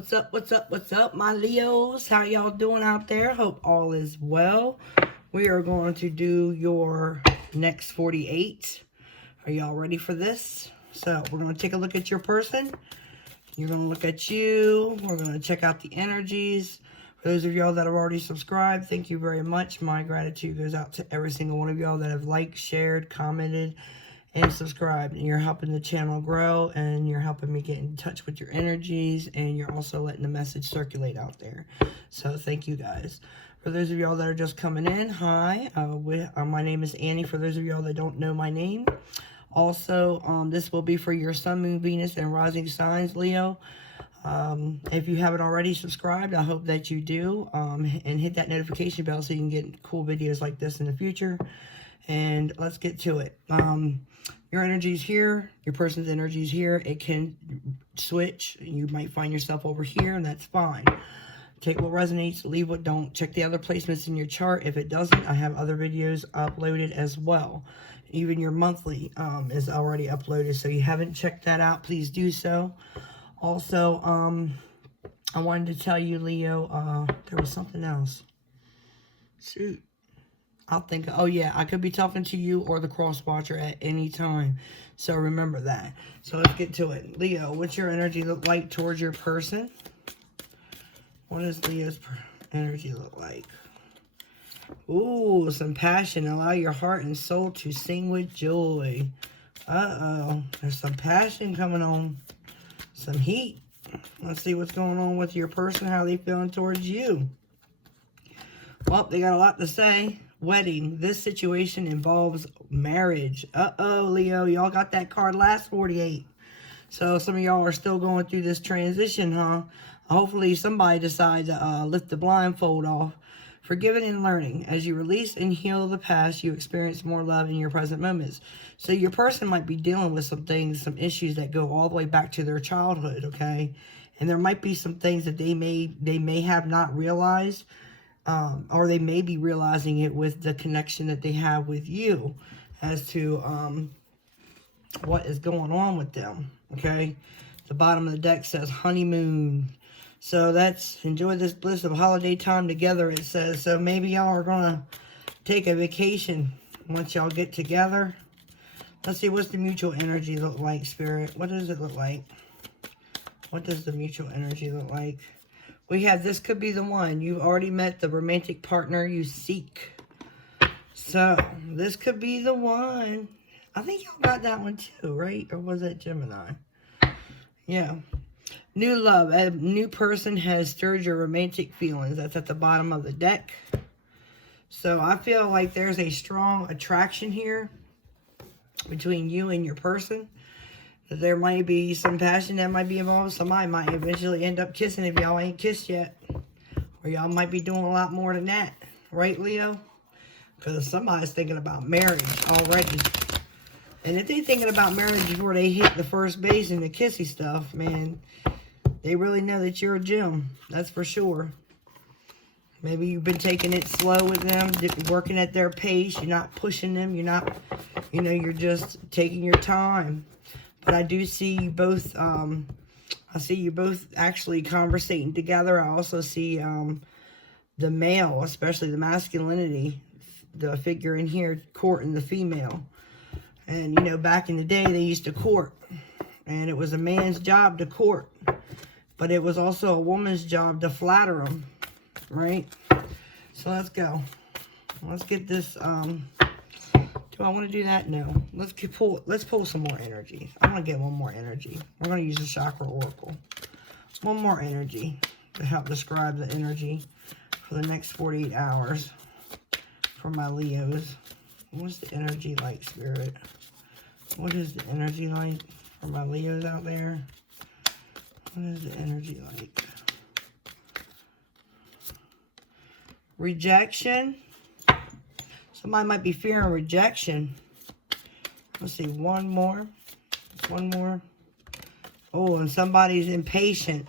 What's up, what's up, what's up, my Leos? How y'all doing out there? Hope all is well. We are going to do your next 48. Are y'all ready for this? So we're going to take a look at your person. You're going to look at you. We're going to check out the energies. For those of y'all that have already subscribed, thank you very much. My gratitude goes out to every single one of y'all that have liked, shared, commented, and subscribed. And you're helping the channel grow, and you're helping me get in touch with your energies, and you're also letting the message circulate out there. So thank you guys. For those of y'all that are just coming in, hi. My name is Annie, for those of y'all that don't know my name. Also, this will be for your Sun, Moon, Venus, and rising signs, Leo. If you haven't already subscribed, I hope that you do. And hit that notification bell so you can get cool videos like this in the future. And let's get to it. Your energy's here. Your person's energy's here. It can switch. You might find yourself over here, and that's fine. Take what resonates, leave what don't. Check the other placements in your chart. If it doesn't, I have other videos uploaded as well. Even your monthly is already uploaded. So you haven't checked that out, please do so. Also, I wanted to tell you, Leo, there was something else. Shoot. I'll think, oh yeah, I could be talking to you or the cross watcher at any time. So remember that. So let's get to it. Leo, what's your energy look like towards your person? What does Leo's energy look like? Ooh, some passion. Allow your heart and soul to sing with joy. Uh-oh. There's some passion coming on. Some heat. Let's see what's going on with your person. How are they feeling towards you? Well, they got a lot to say. Wedding. This situation involves marriage. Uh-oh, Leo. Y'all got that card last 48. So some of y'all are still going through this transition, huh? Hopefully somebody decides to lift the blindfold off. Forgiving and learning. As you release and heal the past, you experience more love in your present moments. So your person might be dealing with some things, some issues that go all the way back to their childhood, okay? And there might be some things that they may have not realized, or they may be realizing it with the connection that they have with you as to what is going on with them, okay? The bottom of the deck says honeymoon. So that's enjoy this bliss of holiday time together, it says. So maybe y'all are going to take a vacation once y'all get together. Let's see, what's the mutual energy look like, Spirit? What does it look like? What does the mutual energy look like? We have this could be the one. You've already met the romantic partner you seek. So this could be the one. I think y'all got that one too, right? Or was that Gemini? Yeah. New love. A new person has stirred your romantic feelings. That's at the bottom of the deck. So I feel like there's a strong attraction here between you and your person. There might be some passion that might be involved. Somebody might eventually end up kissing if y'all ain't kissed yet. Or y'all might be doing a lot more than that. Right, Leo? Because somebody's thinking about marriage already. And if they're thinking about marriage before they hit the first base and the kissy stuff, man, they really know that you're a gem. That's for sure. Maybe you've been taking it slow with them, working at their pace. You're not pushing them. You're not, you know, you're just taking your time. But I do see you both, I see you both actually conversating together. I also see the male, especially the masculinity, the figure in here courting the female. And, you know, back in the day, they used to court. And it was a man's job to court. But it was also a woman's job to flatter them. Right? So let's go. Let's get this, do I want to do that? No. Let's pull some more energy. I want to get one more energy. We're going to use the Chakra Oracle. One more energy to help describe the energy for the next 48 hours for my Leos. What's the energy like, Spirit? What is the energy like for my Leos out there? What is the energy like? Rejection. Somebody might be fearing rejection. Let's see, one more. One more. Oh, and somebody's impatient.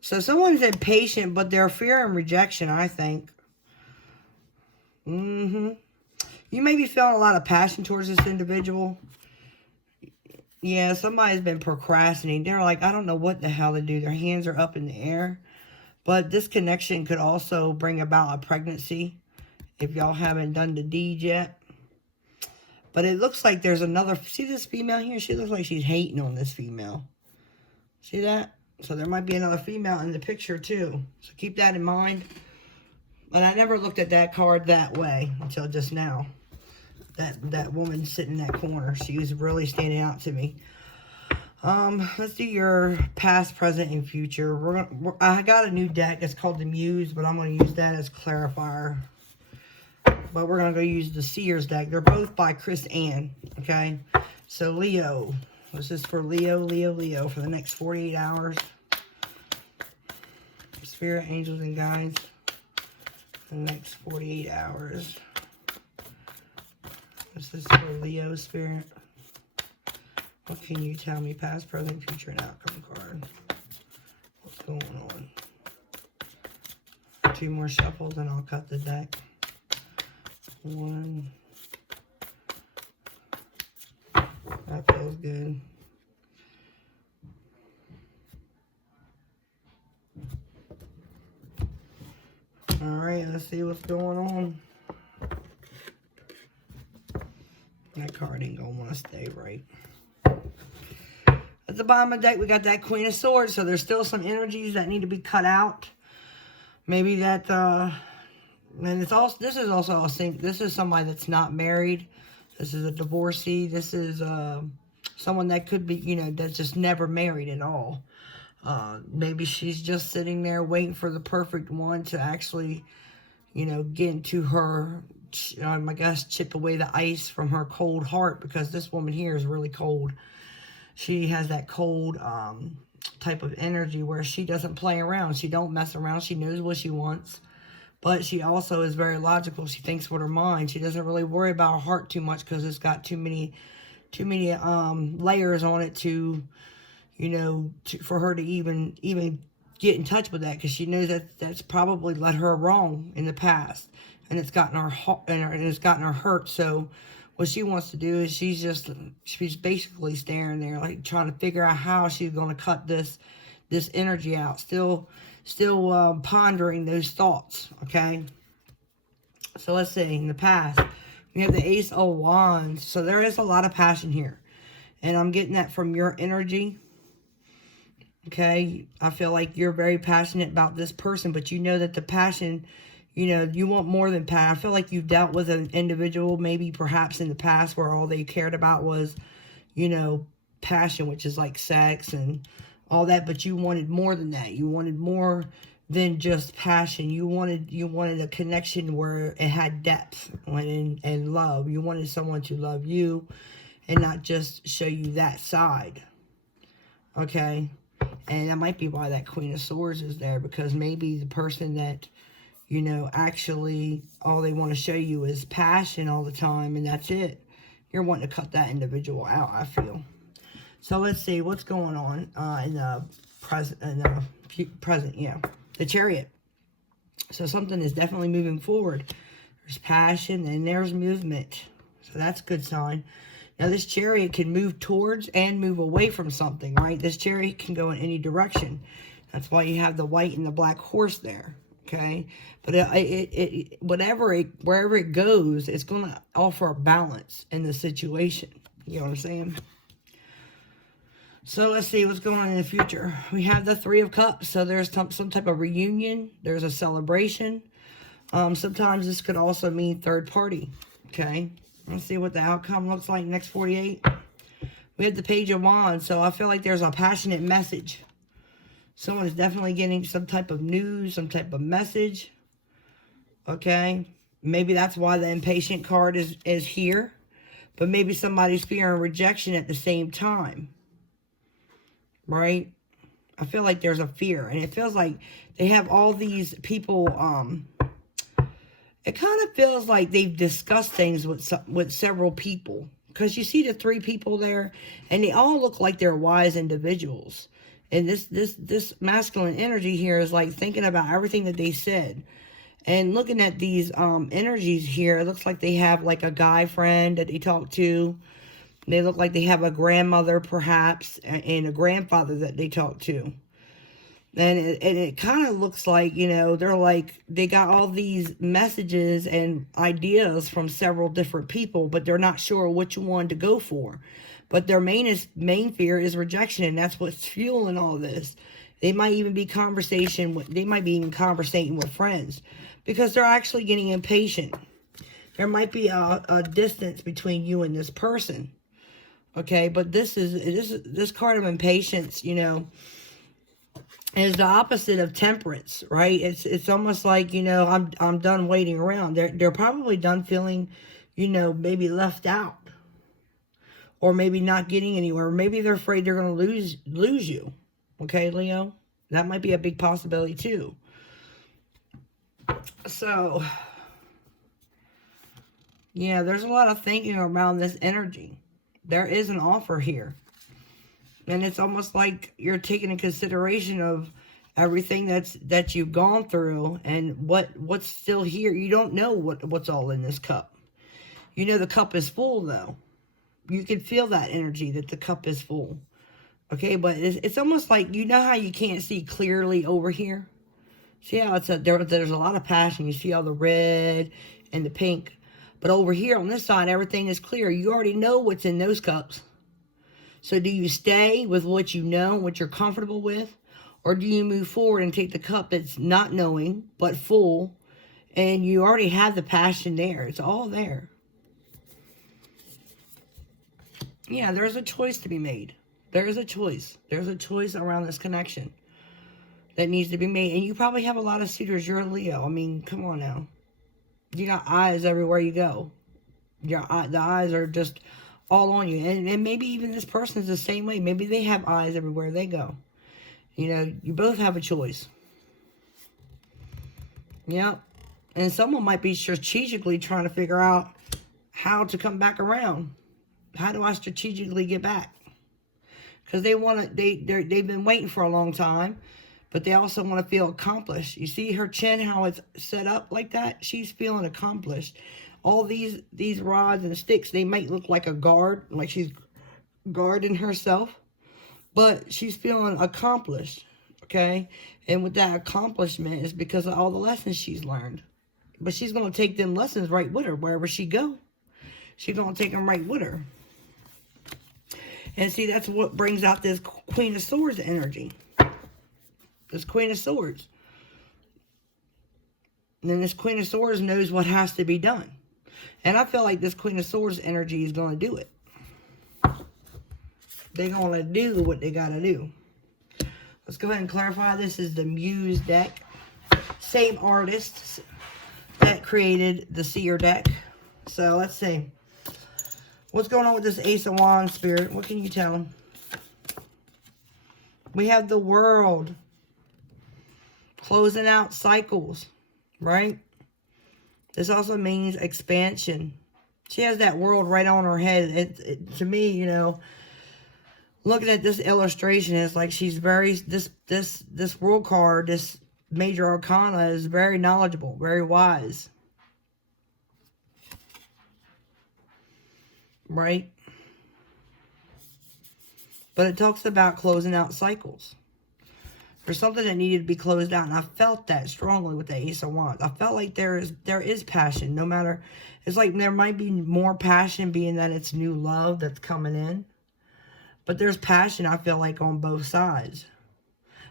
So someone's impatient, but they're fearing rejection, I think. You may be feeling a lot of passion towards this individual. Yeah, somebody's been procrastinating. They're like, I don't know what the hell to do. Their hands are up in the air. But this connection could also bring about a pregnancy if y'all haven't done the deed yet. But it looks like there's another... See this female here? She looks like she's hating on this female. See that? So there might be another female in the picture too. So keep that in mind. But I never looked at that card that way until just now. That woman sitting in that corner. She was really standing out to me. Let's do your past, present, and future. I got a new deck. It's called the Muse, but I'm going to use that as clarifier. But we're going to go use the Seers deck. They're both by Chris Ann. Okay. So Leo. This is for Leo for the next 48 hours. Spirit, angels, and guides. For the next 48 hours. This is for Leo, Spirit. What can you tell me? Past, present, future, and outcome card. What's going on? 2 more shuffles and I'll cut the deck. 1. That feels good. Alright, let's see what's going on. That card ain't gonna want to stay right. At the bottom of the deck, we got that Queen of Swords. So there's still some energies that need to be cut out. Maybe that, and it's also, this is also, this is somebody that's not married. This is a divorcee. This is someone that could be, you know, that's just never married at all. Maybe she's just sitting there waiting for the perfect one to actually, you know, get into her, I guess, chip away the ice from her cold heart, because this woman here is really cold. She has that cold type of energy where she doesn't play around. She don't mess around. She knows what she wants. But she also is very logical. She thinks with her mind. She doesn't really worry about her heart too much because it's got too many layers on it to, you know, for her to even get in touch with that, because she knows that that's probably led her wrong in the past, and it's gotten her hurt. So what she wants to do is she's basically staring there, like trying to figure out how she's going to cut this energy out. Still pondering those thoughts. Okay. So let's see. In the past, we have the Ace of Wands. So there is a lot of passion here, and I'm getting that from your energy. Okay. I feel like you're very passionate about this person, but you know that the passion, you know, you want more than passion. I feel like you've dealt with an individual, maybe perhaps in the past, where all they cared about was, you know, passion, which is like sex and all that, but you wanted more than that. You wanted more than just passion. You wanted a connection where it had depth and love. You wanted someone to love you and not just show you that side. Okay? And that might be why that Queen of Swords is there, because maybe the person that, you know, actually all they want to show you is passion all the time, and that's it. You're wanting to cut that individual out, I feel. So let's see what's going on in the present. Yeah, the Chariot. So something is definitely moving forward. There's passion and there's movement. So that's a good sign. Now this Chariot can move towards and move away from something, right? This Chariot can go in any direction. That's why you have the white and the black horse there. Okay, but wherever it goes, it's going to offer a balance in the situation. You know what I'm saying? So let's see what's going on in the future. We have the Three of Cups. So there's some type of reunion. There's a celebration. Sometimes this could also mean third party. Okay. Let's see what the outcome looks like next 48. We have the Page of Wands. So I feel like there's a passionate message. Someone is definitely getting some type of news, some type of message. Okay. Maybe that's why the Impatient card is here. But maybe somebody's fearing rejection at the same time. Right? I feel like there's a fear. And it feels like they have all these people. It kind of feels like they've discussed things with several people. Because you see the 3 people there. And they all look like they're wise individuals. And this masculine energy here is like thinking about everything that they said. And looking at these energies here, it looks like they have like a guy friend that they talk to. They look like they have a grandmother, perhaps, and a grandfather that they talk to. And it kind of looks like, you know, they got all these messages and ideas from several different people, but they're not sure which one to go for. But their main fear is rejection, and that's what's fueling all this. They might even be conversating with friends, because they're actually getting impatient. There might be a distance between you and this person. Okay, but this card of impatience, you know, is the opposite of temperance, right? It's almost like, you know, I'm done waiting around. They're probably done feeling, you know, maybe left out, or maybe not getting anywhere. Maybe they're afraid they're going to lose you. Okay, Leo, that might be a big possibility too. So, yeah, there's a lot of thinking around this energy. There is an offer here. And it's almost like you're taking into consideration of everything that you've gone through and what's still here. You don't know what's all in this cup. You know the cup is full, though. You can feel that energy that the cup is full. Okay, but it's almost like, you know how you can't see clearly over here? See how there's a lot of passion. You see all the red and the pink. But over here on this side, everything is clear. You already know what's in those cups. So do you stay with what you know, what you're comfortable with? Or do you move forward and take the cup that's not knowing, but full, and you already have the passion there? It's all there. Yeah, there's a choice to be made. There is a choice. There's a choice around this connection that needs to be made. And you probably have a lot of suitors. You're a Leo. I mean, come on now. You got eyes everywhere you go. The eyes are just all on you. And maybe even this person's the same way. Maybe they have eyes everywhere they go. You know, you both have a choice. Yep. And someone might be strategically trying to figure out how to come back around. How do I strategically get back? Because they've been waiting for a long time, but they also want to feel accomplished. You see her chin, how it's set up like that? She's feeling accomplished. All these rods and sticks, they might look like a guard, like she's guarding herself, but she's feeling accomplished, okay? And with that accomplishment is because of all the lessons she's learned. But she's going to take them lessons right with her wherever she go. She's going to take them right with her. And see, that's what brings out this Queen of Swords energy. This Queen of Swords. And then this Queen of Swords knows what has to be done. And I feel like this Queen of Swords energy is going to do it. They're going to do what they got to do. Let's go ahead and clarify. This is the Muse deck. Same artist that created the Seer deck. So let's see. What's going on with this Ace of Wands, Spirit? What can you tell? We have the World. Closing out cycles, right? This also means expansion. She has that world right on her head. To me, you know, looking at this illustration, it's like she's very, this world card, this major arcana is very knowledgeable, very wise. Right? But it talks about closing out cycles. There's something that needed to be closed out, and I felt that strongly with the Ace of Wands. I felt like there is passion, no matter, it's like there might be more passion being that it's new love that's coming in. But there's passion, I feel like, on both sides.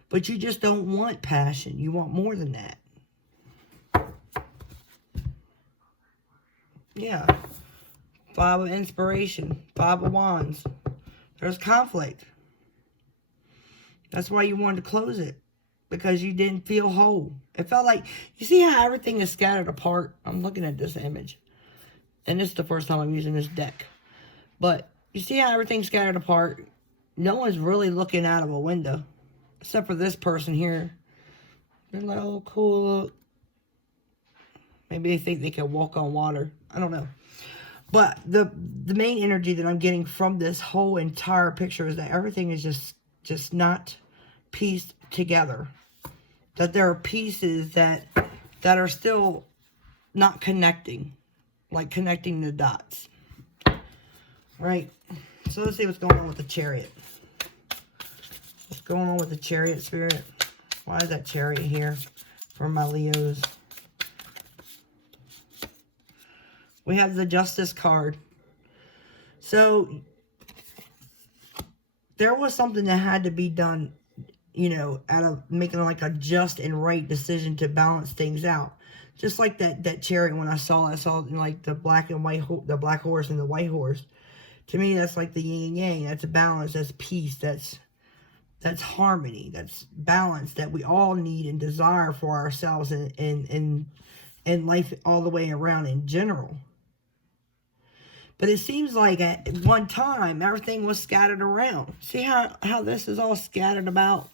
But you just don't want passion. You want more than that. Yeah. Five of Inspiration. Five of Wands. There's conflict. That's why you wanted to close it. Because you didn't feel whole. It felt like, you see how everything is scattered apart? I'm looking at this image. And this is the first time I'm using this deck. But you see how everything's scattered apart? No one's really looking out of a window. Except for this person here. They're like, oh, cool. Maybe they think they can walk on water. I don't know. But the main energy that I'm getting from this whole entire picture is that everything is just not pieced together. That there are pieces that are still not connecting. Like connecting the dots. Right? So let's see what's going on with the Chariot. What's going on with the Chariot, Spirit? Why is that Chariot here for my Leos? We have the Justice card. So there was something that had to be done, you know, out of making like a just and right decision to balance things out. Just like that Chariot, when I saw like the black and white, the black horse and the white horse. To me, that's like the yin and yang. That's balance. That's peace. That's harmony. That's balance that we all need and desire for ourselves and life all the way around in general. But it seems like at one time, everything was scattered around. See how this is all scattered about?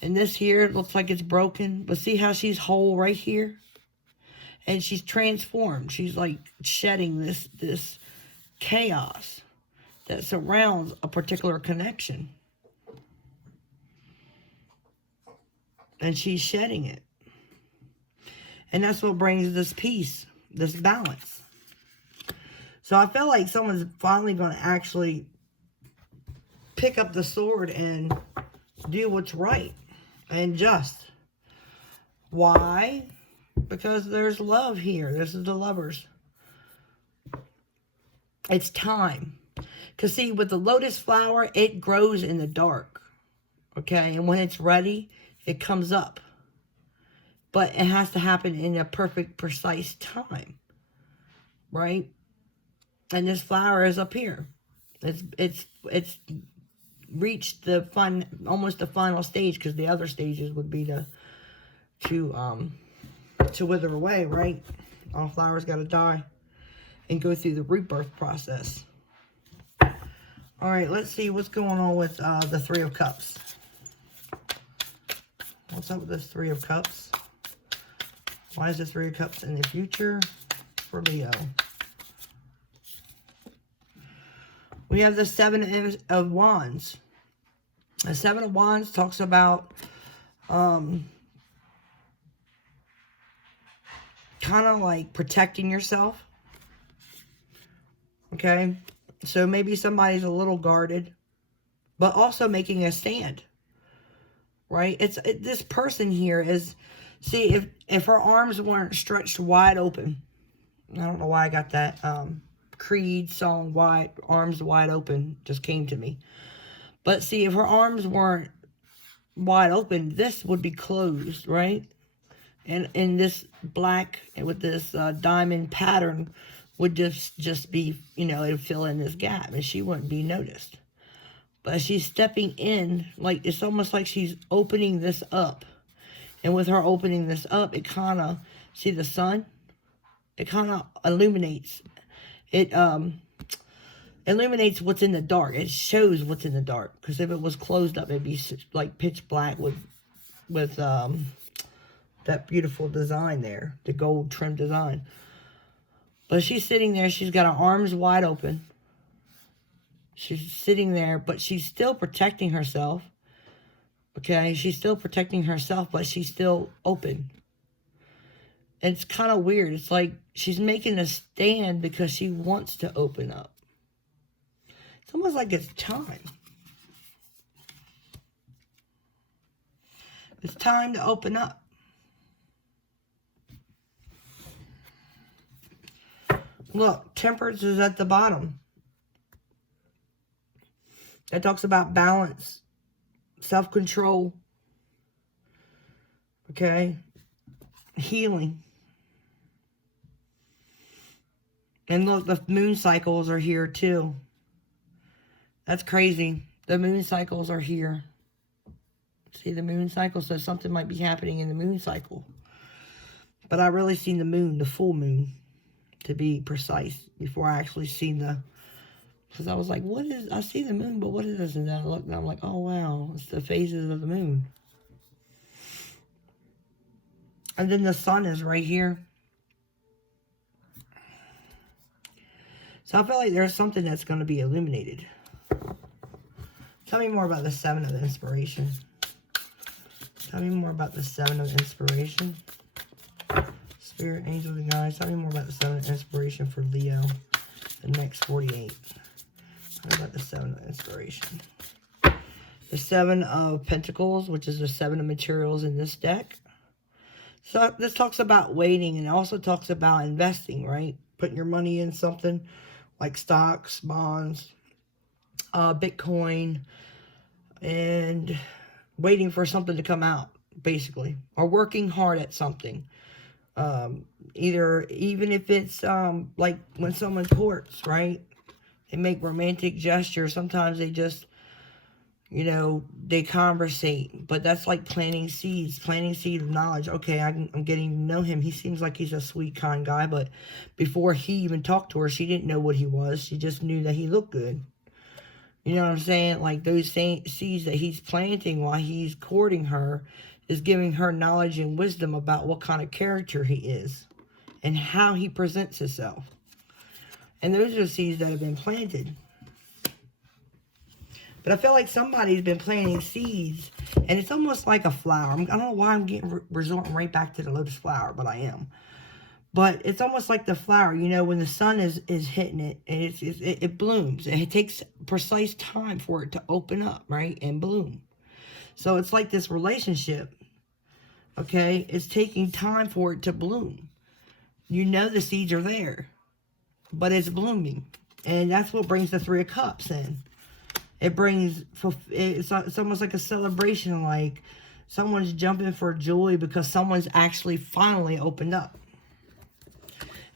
And this here looks like it's broken. But see how she's whole right here? And she's transformed. She's like shedding this chaos that surrounds a particular connection. And she's shedding it. And that's what brings this peace, this balance. So I feel like someone's finally going to actually pick up the sword and do what's right and just. Why? Because there's love here. This is the Lovers. It's time. Because see, with the lotus flower, it grows in the dark. Okay? And when it's ready, it comes up. But it has to happen in a perfect, precise time. Right? And this flower is up here. It's reached the almost the final stage, because the other stages would be to wither away, right? All flowers got to die and go through the rebirth process. All right, let's see what's going on with the Three of Cups. What's up with this Three of Cups? Why is this Three of Cups in the future for Leo? We have the Seven of Wands. The Seven of Wands talks about kind of like protecting yourself. Okay? So maybe somebody's a little guarded, but also making a stand. Right? This person here is, see, if her arms weren't stretched wide open. I don't know why I got that Creed song, arms wide open, just came to me. But see, if her arms weren't wide open, this would be closed, right? And in this black, with this diamond pattern, would just be, you know, it would fill in this gap, and she wouldn't be noticed. But she's stepping in, like, it's almost like she's opening this up. And with her opening this up, it kind of, see the sun? It kind of illuminates. It illuminates what's in the dark. It shows what's in the dark. Because if it was closed up, it'd be like pitch black with that beautiful design there. The gold trim design. But she's sitting there. She's got her arms wide open. She's sitting there, but she's still protecting herself. Okay? She's still protecting herself, but she's still open. And it's kind of weird. It's like she's making a stand because she wants to open up. It's almost like it's time. It's time to open up. Look, Temperance is at the bottom. It talks about balance, self-control, okay, healing. And look, the moon cycles are here too. That's crazy. The moon cycles are here. See the moon cycle? So something might be happening in the moon cycle. But I really seen the moon, the full moon, to be precise, before I actually seen the... Because I was like, what is... I see the moon, but what is this? And then I looked and I'm like, oh, wow. It's the phases of the moon. And then the sun is right here. So I feel like there's something that's going to be illuminated. Tell me more about the Seven of Inspiration. Tell me more about the Seven of Inspiration. Spirit, angels, and guides. Tell me more about the Seven of Inspiration for Leo. The next 48. How about the Seven of Inspiration? The Seven of Pentacles, which is the Seven of Materials in this deck. So this talks about waiting, and it also talks about investing, right? Putting your money in something like stocks, bonds, Bitcoin, and waiting for something to come out, basically. Or working hard at something. Even if it's like when someone courts, right? They make romantic gestures. Sometimes they just, you know, they conversate. But that's like planting seeds of knowledge. Okay, I'm getting to know him. He seems like he's a sweet, kind guy. But before he even talked to her, she didn't know what he was. She just knew that he looked good. You know what I'm saying? Like those seeds that he's planting while he's courting her is giving her knowledge and wisdom about what kind of character he is and how he presents himself. And those are seeds that have been planted. But I feel like somebody's been planting seeds, and it's almost like a flower. I don't know why I'm resorting right back to the lotus flower, but I am. But it's almost like the flower, you know, when the sun is hitting it, and it blooms. And it takes precise time for it to open up, right, and bloom. So it's like this relationship, okay? It's taking time for it to bloom. You know the seeds are there, but it's blooming. And that's what brings the Three of Cups in. It brings, it's almost like a celebration, like someone's jumping for joy because someone's actually finally opened up.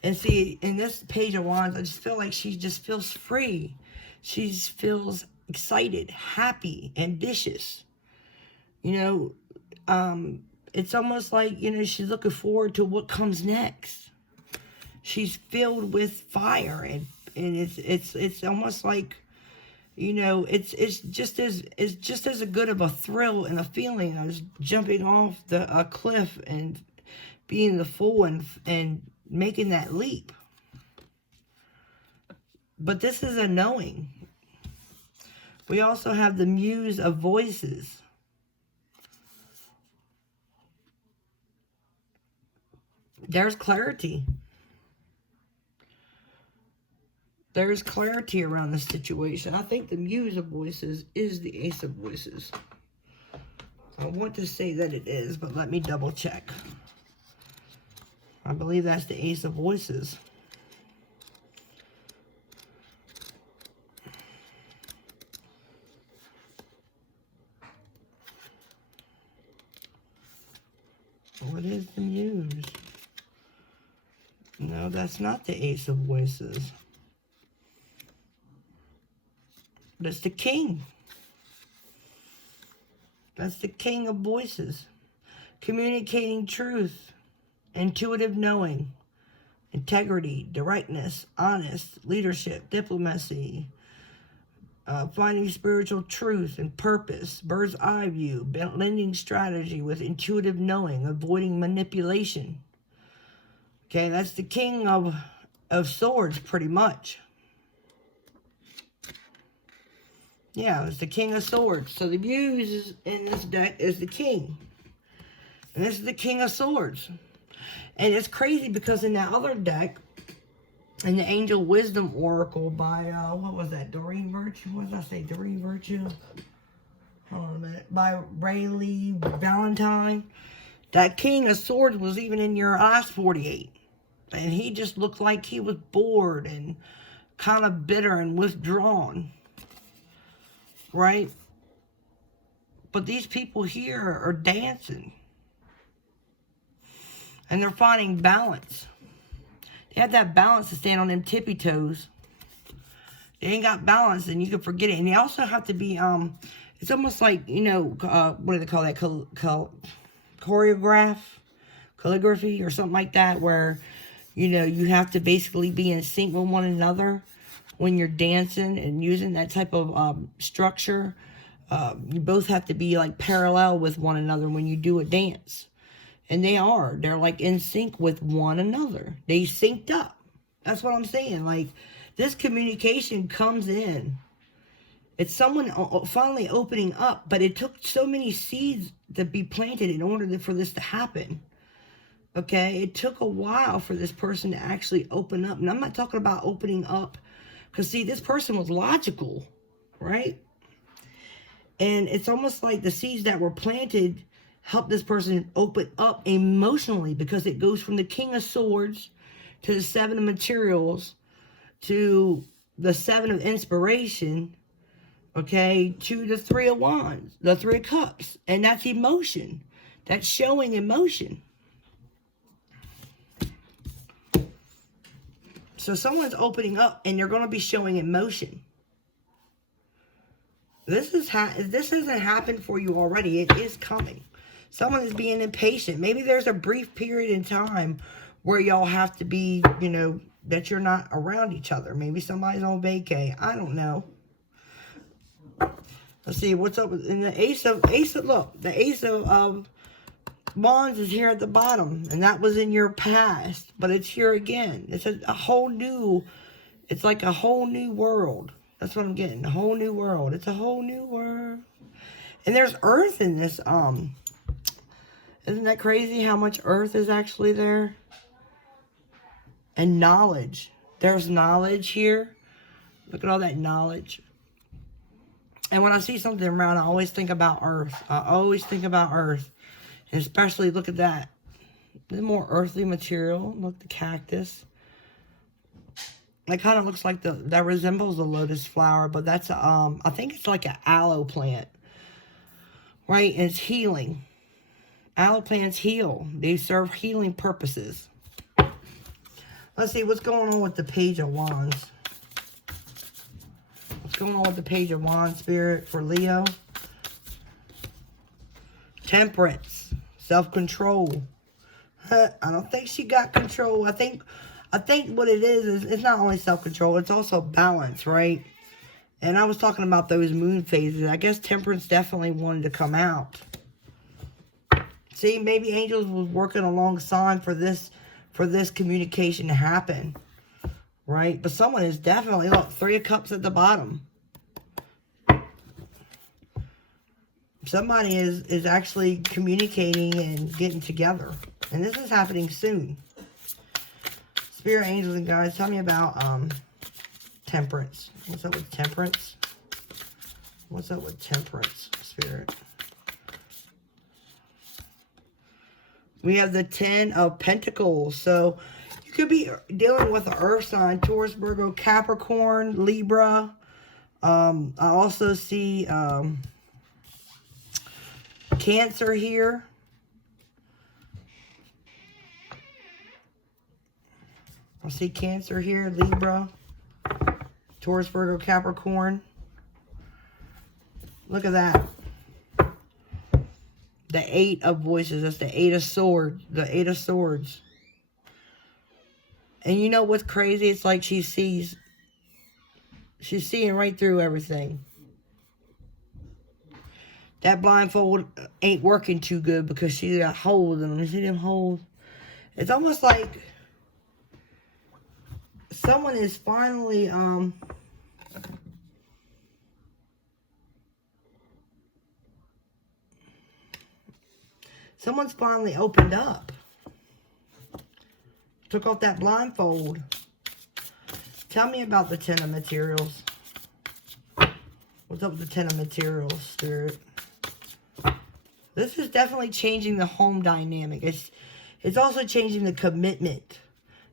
And see, in this Page of Wands, I just feel like she just feels free. She feels excited, happy, ambitious. You know, it's almost like, you know, she's looking forward to what comes next. She's filled with fire, and it's almost like, you know, it's just as good of a thrill and a feeling as jumping off a cliff and being the fool and making that leap. But this is a knowing. We also have the Muse of Voices. There's clarity. There's clarity around the situation. I think the Muse of Voices is the Ace of Voices. I want to say that it is, but let me double check. I believe that's the Ace of Voices. What is the Muse? No, that's not the Ace of Voices. But it's the King. That's the King of Voices. Communicating truth, intuitive knowing, integrity, directness, honest, leadership, diplomacy, finding spiritual truth and purpose, bird's eye view, blending strategy with intuitive knowing, avoiding manipulation. Okay, that's the King of Swords, pretty much. Yeah, it's the King of Swords. So the Muse in this deck is the King. And this is the King of Swords. And it's crazy because in that other deck, in the Angel Wisdom Oracle by, what was that, Doreen Virtue? What did I say, Doreen Virtue? Hold on a minute. By Rayleigh Valentine. That King of Swords was even in your last 48. And he just looked like he was bored and kind of bitter and withdrawn. Right? But these people here are dancing. And they're finding balance. They have that balance to stand on them tippy toes. They ain't got balance, and you can forget it. And they also have to be, it's almost like, you know, what do they call that? Calligraphy or something like that, where, you know, you have to basically be in sync with one another when you're dancing and using that type of structure. You both have to be like parallel with one another when you do a dance. And they're like in sync with one another. They synced up. That's what I'm saying. Like, this communication comes in. It's someone finally opening up, but it took so many seeds to be planted in order for this to happen. Okay? It took a while for this person to actually open up. And I'm not talking about opening up Because, see, this person was logical, right? And it's almost like the seeds that were planted help this person open up emotionally, because it goes from the King of Swords to the Seven of Materials to the Seven of Inspiration, okay, to the Three of Wands, the Three of Cups. And that's emotion. That's showing emotion. So someone's opening up and they're going to be showing emotion. This hasn't happened for you already. It is coming. Someone is being impatient. Maybe there's a brief period in time where y'all have to be, you know, that you're not around each other. Maybe somebody's on vacay. I don't know. Let's see what's up in the look, the Ace of Wands is here at the bottom, and that was in your past, but it's here again. It's a whole new, it's like a whole new world. That's what I'm getting. A whole new world. It's a whole new world. And there's earth in this. Isn't that crazy how much earth is actually there? And knowledge. There's knowledge here. Look at all that knowledge. And when I see something around, I always think about earth. I always think about earth. And especially, look at that. The more earthly material. Look, the cactus. It kind of looks like that resembles a lotus flower, but that's I think it's like an aloe plant, right? And it's healing. Aloe plants heal. They serve healing purposes. Let's see what's going on with the Page of Wands. What's going on with the Page of Wands, Spirit, for Leo? Temperance, self-control. I don't think she got control. I think what it is it's not only self-control, it's also balance, right? And I was talking about those moon phases. I guess temperance definitely wanted to come out. See, maybe angels was working alongside for this communication to happen, right? But someone is definitely, look, Three of Cups at the bottom. Somebody is actually communicating and getting together. And this is happening soon. Spirit, angels, and guides, tell me about temperance. What's up with temperance? What's up with temperance, Spirit? We have the Ten of Pentacles. So you could be dealing with an earth sign, Taurus, Virgo, Capricorn, Libra. I also see Cancer here. I see Cancer here, Libra, Taurus, Virgo, Capricorn. Look at that. The Eight of Voices. That's the Eight of Swords. The Eight of Swords. And you know what's crazy? It's like she's seeing right through everything. That blindfold ain't working too good because she got holes in them. You see them holes? It's almost like someone is finally someone's finally opened up. Took off that blindfold. Tell me about the Ten of Materials. What's up with the Ten of Materials, Spirit? This is definitely changing the home dynamic. It's also changing the commitment.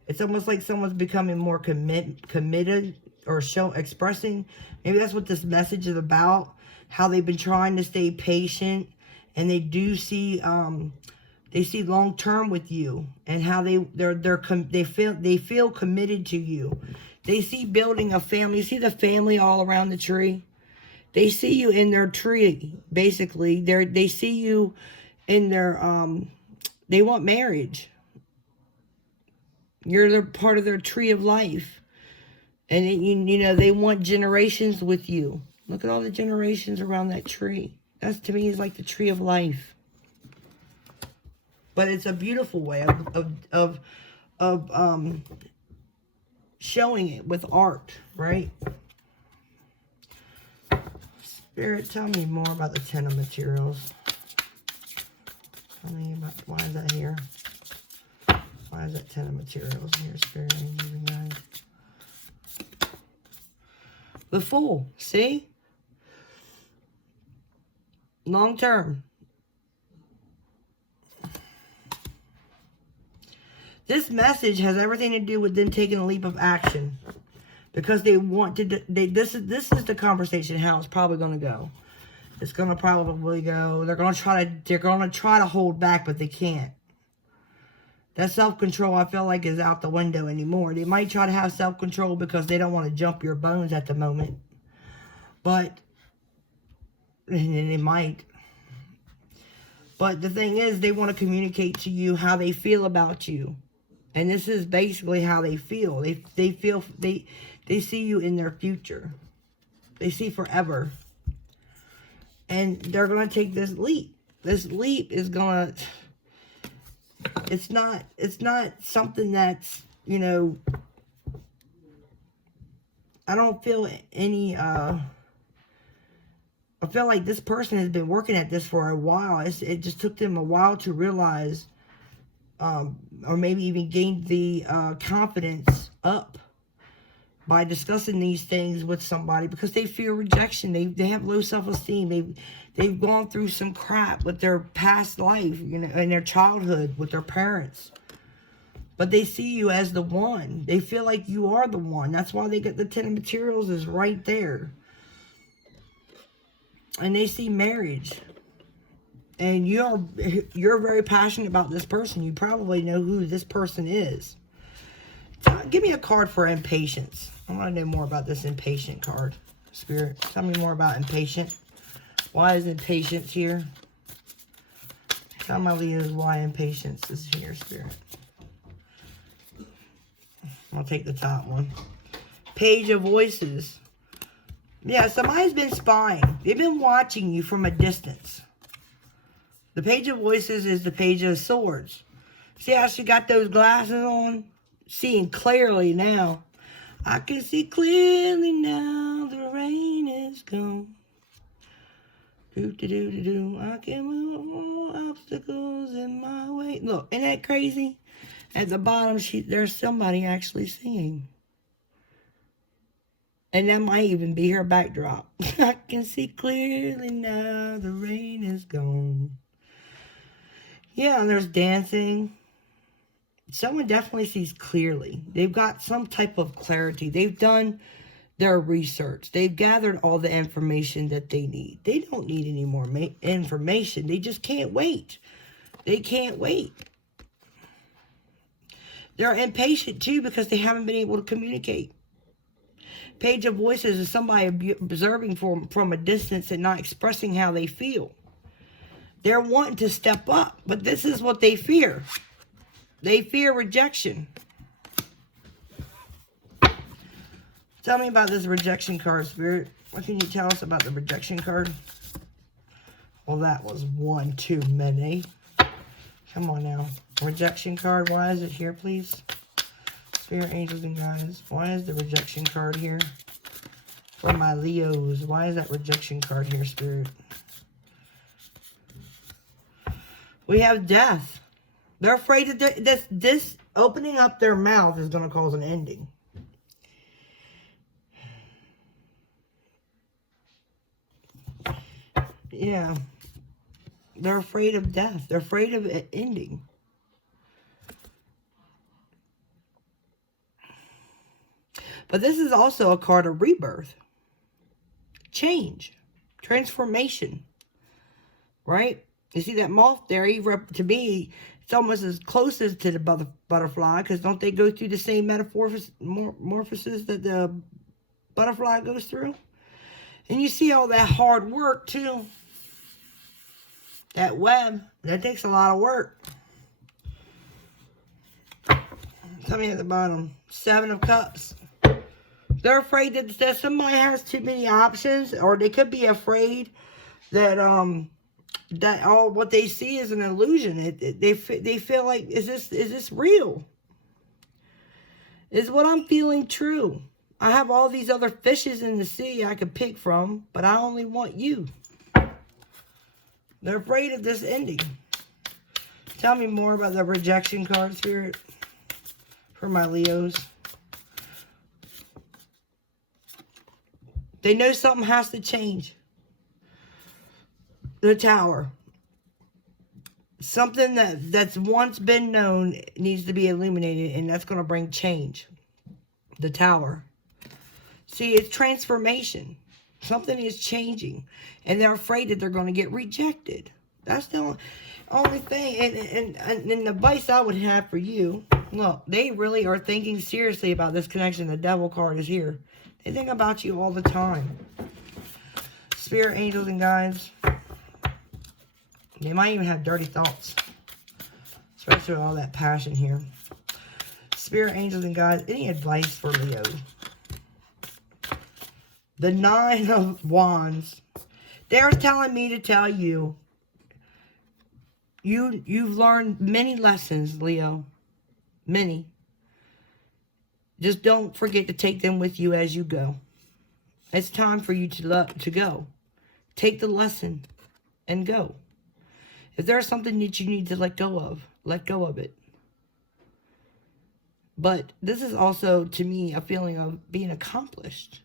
It's almost like someone's becoming more committed or expressing. Maybe that's what this message is about. How they've been trying to stay patient, and they do see long term with you, and how they feel committed to you. They see building a family. You see the family all around the tree. They see you in their tree, basically. They see you in their, they want marriage. You're part of their tree of life. And, you know, they want generations with you. Look at all the generations around that tree. That's, to me, is like the tree of life. But it's a beautiful way of showing it with art, right? Spirit, tell me more about the Ten of Materials. Tell me about, why is that here? Why is that Ten of Materials here, Spirit? The Fool. See? Long term. This message has everything to do with them taking a leap of action. Because they want to, this is the conversation, how it's probably going to go. It's going to probably go, they're going to try to hold back, but they can't. That self-control, I feel like, is out the window anymore. They might try to have self-control because they don't want to jump your bones at the moment. But, and they might. But the thing is, they want to communicate to you how they feel about you. And this is basically how they feel. They feel, they see you in their future. They see forever. And they're going to take this leap. This leap is going to, it's not something that's, you know, I don't feel any, I feel like this person has been working at this for a while. It just took them a while to realize, or maybe even gain the confidence up by discussing these things with somebody, because they fear rejection. They have low self-esteem. They've gone through some crap with their past life, you know, in their childhood with their parents. But they see you as the one. They feel like you are the one. That's why they get the Ten of Materials is right there. And they see marriage. And you're very passionate about this person. You probably know who this person is. Give me a card for impatience. I want to know more about this impatient card. Spirit, tell me more about impatient. Why is impatience here? Tell my Leos why impatience is here, Spirit. I'll take the top one. Page of Voices. Yeah, somebody's been spying. They've been watching you from a distance. The Page of Voices is the Page of Swords. See how she got those glasses on? Seeing clearly now. I can see clearly now. The rain is gone. Do-do-do-do-do. I can move more obstacles in my way. Look, isn't that crazy? At the bottom, there's somebody actually singing. And that might even be her backdrop. I can see clearly now. The rain is gone. Yeah, and there's dancing. Someone definitely sees clearly. They've got some type of clarity. They've done their research. They've gathered all the information that they need. They don't need any more information. They just can't wait. They can't wait. They're impatient too because they haven't been able to communicate. Page of Voices is somebody observing from a distance and not expressing how they feel. They're wanting to step up, but this is what they fear. They fear rejection. Tell me about this rejection card, Spirit. What can you tell us about the rejection card? Well, that was one too many. Come on now. Rejection card, why is it here, please? Spirit, angels, and guides. Why is the rejection card here? For my Leos, why is that rejection card here, Spirit? We have death. They're afraid that this opening up their mouth is going to cause an ending. Yeah. They're afraid of death. They're afraid of it ending. But this is also a card of rebirth. Change. Transformation. Right? You see that moth there? To me, it's almost as close as to the butterfly. Because don't they go through the same metamorphosis that the butterfly goes through? And you see all that hard work too. That web. That takes a lot of work. Tell me at the bottom. Seven of Cups. They're afraid that somebody has too many options. Or they could be afraid that that all what they see is an illusion. They feel like, is this real? Is what I'm feeling true? I have all these other fishes in the sea I could pick from, but I only want you. They're afraid of this ending. Tell me more about the rejection card, Spirit, for my Leos. They know something has to change. The Tower. Something that's once been known needs to be illuminated, and that's going to bring change. The Tower. See, it's transformation. Something is changing, and they're afraid that they're going to get rejected. That's the only thing. And the advice I would have for you, look, they really are thinking seriously about this connection. The Devil card is here. They think about you all the time. Spirit, angels, and guides. They might even have dirty thoughts, especially with all that passion here. Spirit, angels, and guides, any advice for Leo? The Nine of Wands. They're telling me to tell you, you've learned many lessons, Leo. Many. Just don't forget to take them with you as you go. It's time for you to go. Take the lesson and go. If there's something that you need to let go of it. But this is also, to me, a feeling of being accomplished.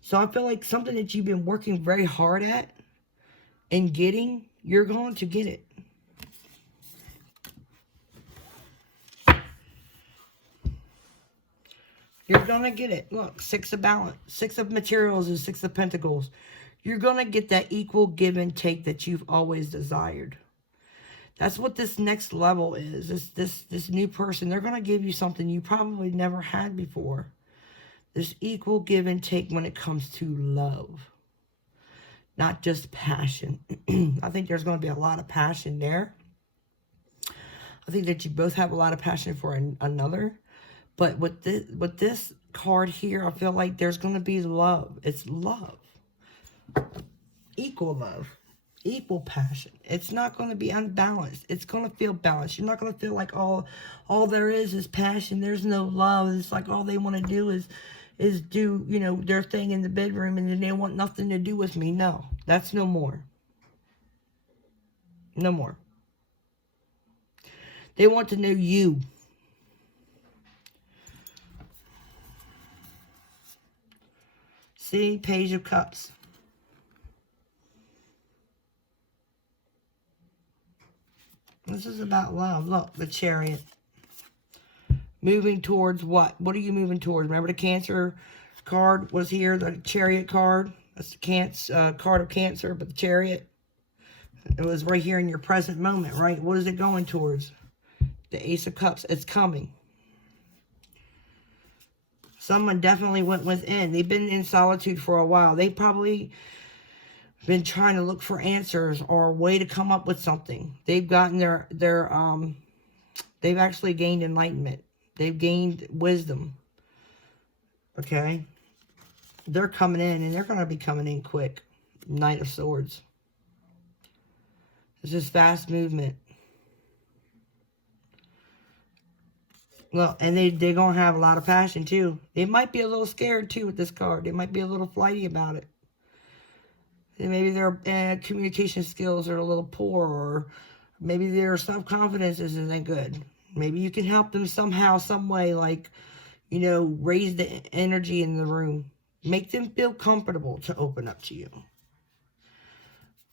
So I feel like something that you've been working very hard at and getting, you're going to get it. You're going to get it. Look, Six of Balance, Six of Materials, and Six of Pentacles. You're going to get that equal give and take that you've always desired. That's what this next level is. This new person, they're going to give you something you probably never had before. This equal give and take when it comes to love. Not just passion. I think there's going to be a lot of passion there. I think that you both have a lot of passion for another. But with this card here, I feel like there's going to be love. It's love. Equal love. Equal passion. It's not going to be unbalanced. It's going to feel balanced. You're not going to feel like all there is passion. There's no love. It's like all they want to do is do, you know, their thing in the bedroom, and then they want nothing to do with me. No, that's no more. No more. They want to know you. See, Page of Cups. This is about love. Look, the Chariot. Moving towards what? What are you moving towards? Remember the Cancer card was here, the Chariot card. That's the card of Cancer, but the Chariot. It was right here in your present moment, right? What is it going towards? The Ace of Cups. It's coming. Someone definitely went within. They've been in solitude for a while. They probably been trying to look for answers or a way to come up with something. They've gotten they've actually gained enlightenment. They've gained wisdom. Okay? They're coming in, and they're going to be coming in quick. Knight of Swords. This is fast movement. Well, and they're going to have a lot of passion, too. They might be a little scared, too, with this card. They might be a little flighty about it. And maybe their communication skills are a little poor, or maybe their self-confidence isn't good. Maybe you can help them somehow, some way, like, you know, raise the energy in the room. Make them feel comfortable to open up to you.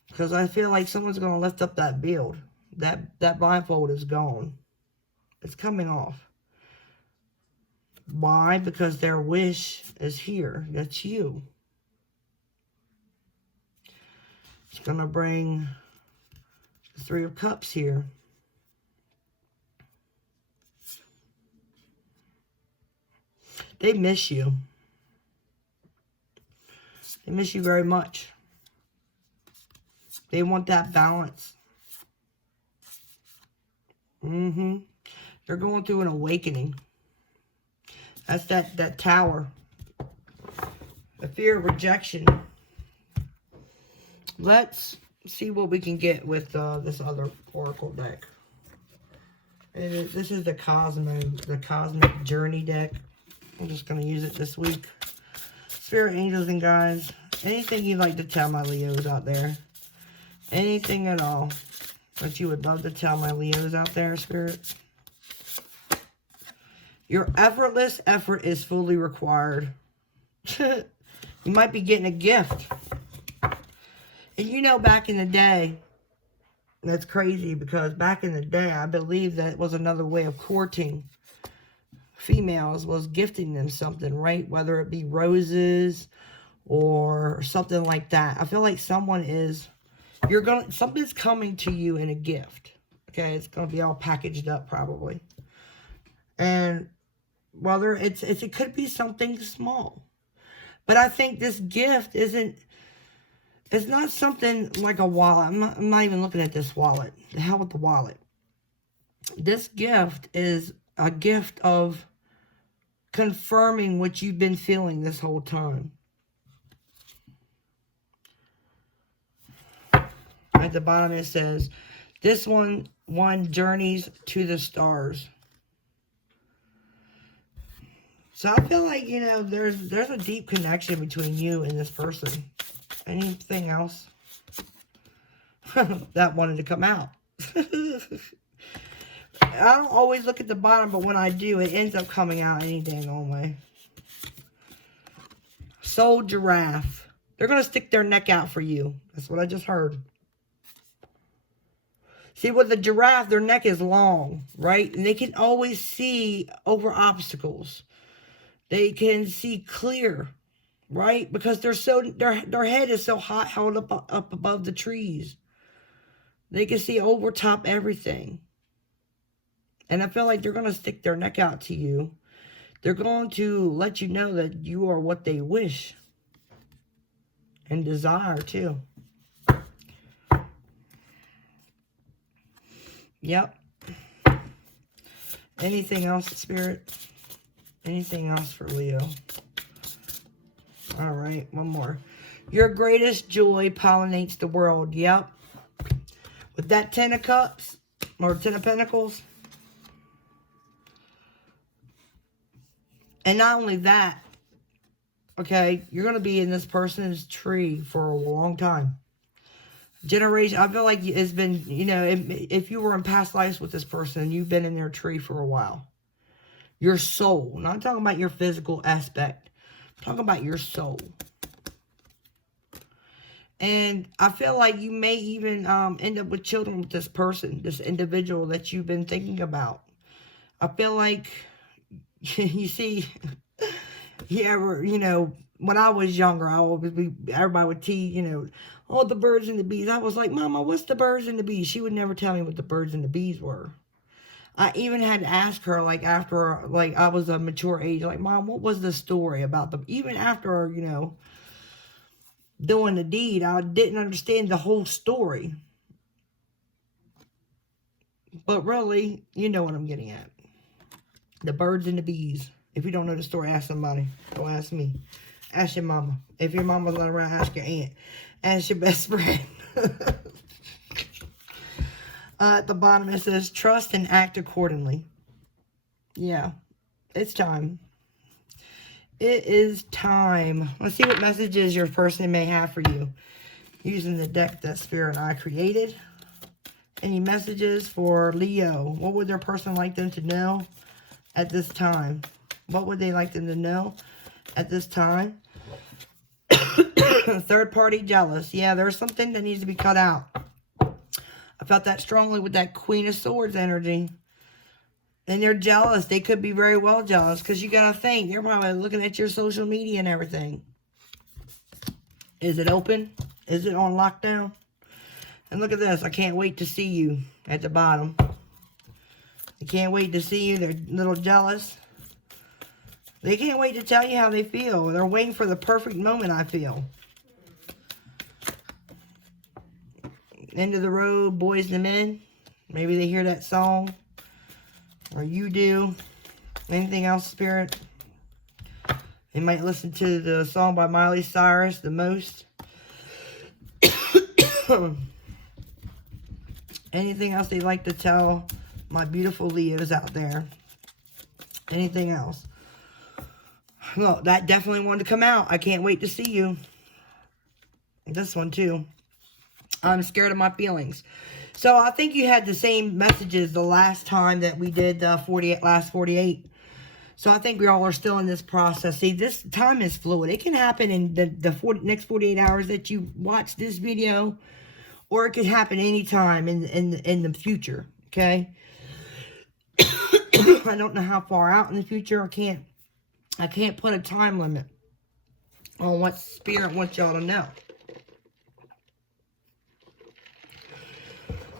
Because I feel like someone's going to lift up that veil. That blindfold is gone. It's coming off. Why? Because their wish is here. That's you. It's going to bring the Three of Cups here. They miss you. They miss you very much. They want that balance. They're going through an awakening. That's that Tower. The fear of rejection. Let's see what we can get with this other Oracle deck. This is the Cosmic Journey deck. I'm just going to use it this week. Spirit, angels, and guides. Anything you'd like to tell my Leos out there? Anything at all that you would love to tell my Leos out there, Spirit? Your effortless effort is fully required. You might be getting a gift. And you know, back in the day, that's crazy because back in the day, I believe that was another way of courting females, was gifting them something, right? Whether it be roses or something like that. I feel like someone is, something's coming to you in a gift. Okay, it's going to be all packaged up probably. And whether it could be something small. But I think this gift it's not something like a wallet. I'm not even looking at this wallet. The hell with the wallet. This gift is a gift of confirming what you've been feeling this whole time. At the bottom it says, this one journeys to the stars. So I feel like, you know, there's a deep connection between you and this person. Anything else that wanted to come out? I don't always look at the bottom, but when I do, it ends up coming out any dang old way. Soul giraffe. They're going to stick their neck out for you. That's what I just heard. See, with the giraffe, their neck is long, right? And they can always see over obstacles. They can see clear, right? Because their head is so hot, held up above the trees. They can see over top everything. And I feel like they're going to stick their neck out to you. They're going to let you know that you are what they wish and desire too. Yep. Anything else, Spirit? Anything else for Leo? All right, one more. Your greatest joy pollinates the world. Yep. With that 10 of Cups, or 10 of Pentacles. And not only that, okay, you're going to be in this person's tree for a long time. Generation, I feel like it's been, you know, if you were in past lives with this person, you've been in their tree for a while. Your soul. Not talking about your physical aspect. I'm talking about your soul. And I feel like you may even end up with children with this person, this individual that you've been thinking about. I feel like, you see, you know, when I was younger, everybody would tease, you know, oh, the birds and the bees. I was like, Mama, what's the birds and the bees? She would never tell me what the birds and the bees were. I even had to ask her, like, after, like, I was a mature age, like, Mom, what was the story about them? Even after, you know, doing the deed, I didn't understand the whole story. But really, you know what I'm getting at. The birds and the bees. If you don't know the story, ask somebody. Don't ask me. Ask your mama. If your mama's not around, ask your aunt. Ask your best friend. At the bottom it says, trust and act accordingly. Yeah, it's time. It is time. Let's see what messages your person may have for you. Using the deck that Spirit and I created. Any messages for Leo? What would their person like them to know at this time? What would they like them to know at this time? Third party jealous. Yeah, there's something that needs to be cut out. I felt that strongly with that Queen of Swords energy. And they're jealous. They could be very well jealous. Because you got to think. They're probably looking at your social media and everything. Is it open? Is it on lockdown? And look at this. I can't wait to see you at the bottom. I can't wait to see you. They're a little jealous. They can't wait to tell you how they feel. They're waiting for the perfect moment, I feel. End of the road, boys and men. Maybe they hear that song. Or you do. Anything else, Spirit? They might listen to the song by Miley Cyrus the most. Anything else they'd like to tell my beautiful Leos out there? Anything else? Well, that definitely wanted to come out. I can't wait to see you. This one too. I'm scared of my feelings. So I think you had the same messages the last time that we did the last 48. So I think we all are still in this process. See, this time is fluid. It can happen in the next 48 hours that you watch this video, or it could happen anytime in the future, okay? I don't know how far out in the future. I can't put a time limit on what Spirit wants y'all to know.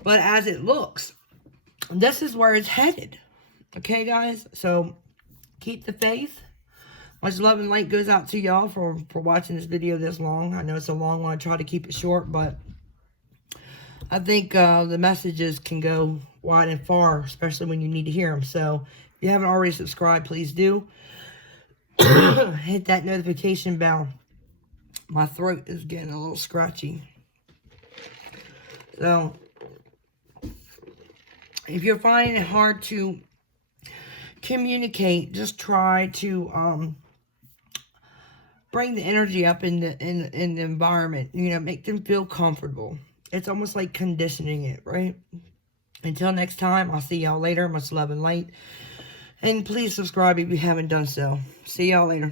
But as it looks, this is where it's headed. Okay, guys? So, keep the faith. Much love and light goes out to y'all for watching this video this long. I know it's a long one. I try to keep it short, but I think the messages can go wide and far, especially when you need to hear them. So, if you haven't already subscribed, please do. Hit that notification bell. My throat is getting a little scratchy. So, if you're finding it hard to communicate, just try to bring the energy up in the environment. You know, make them feel comfortable. It's almost like conditioning it, right? Until next time, I'll see y'all later. Much love and light. And please subscribe if you haven't done so. See y'all later.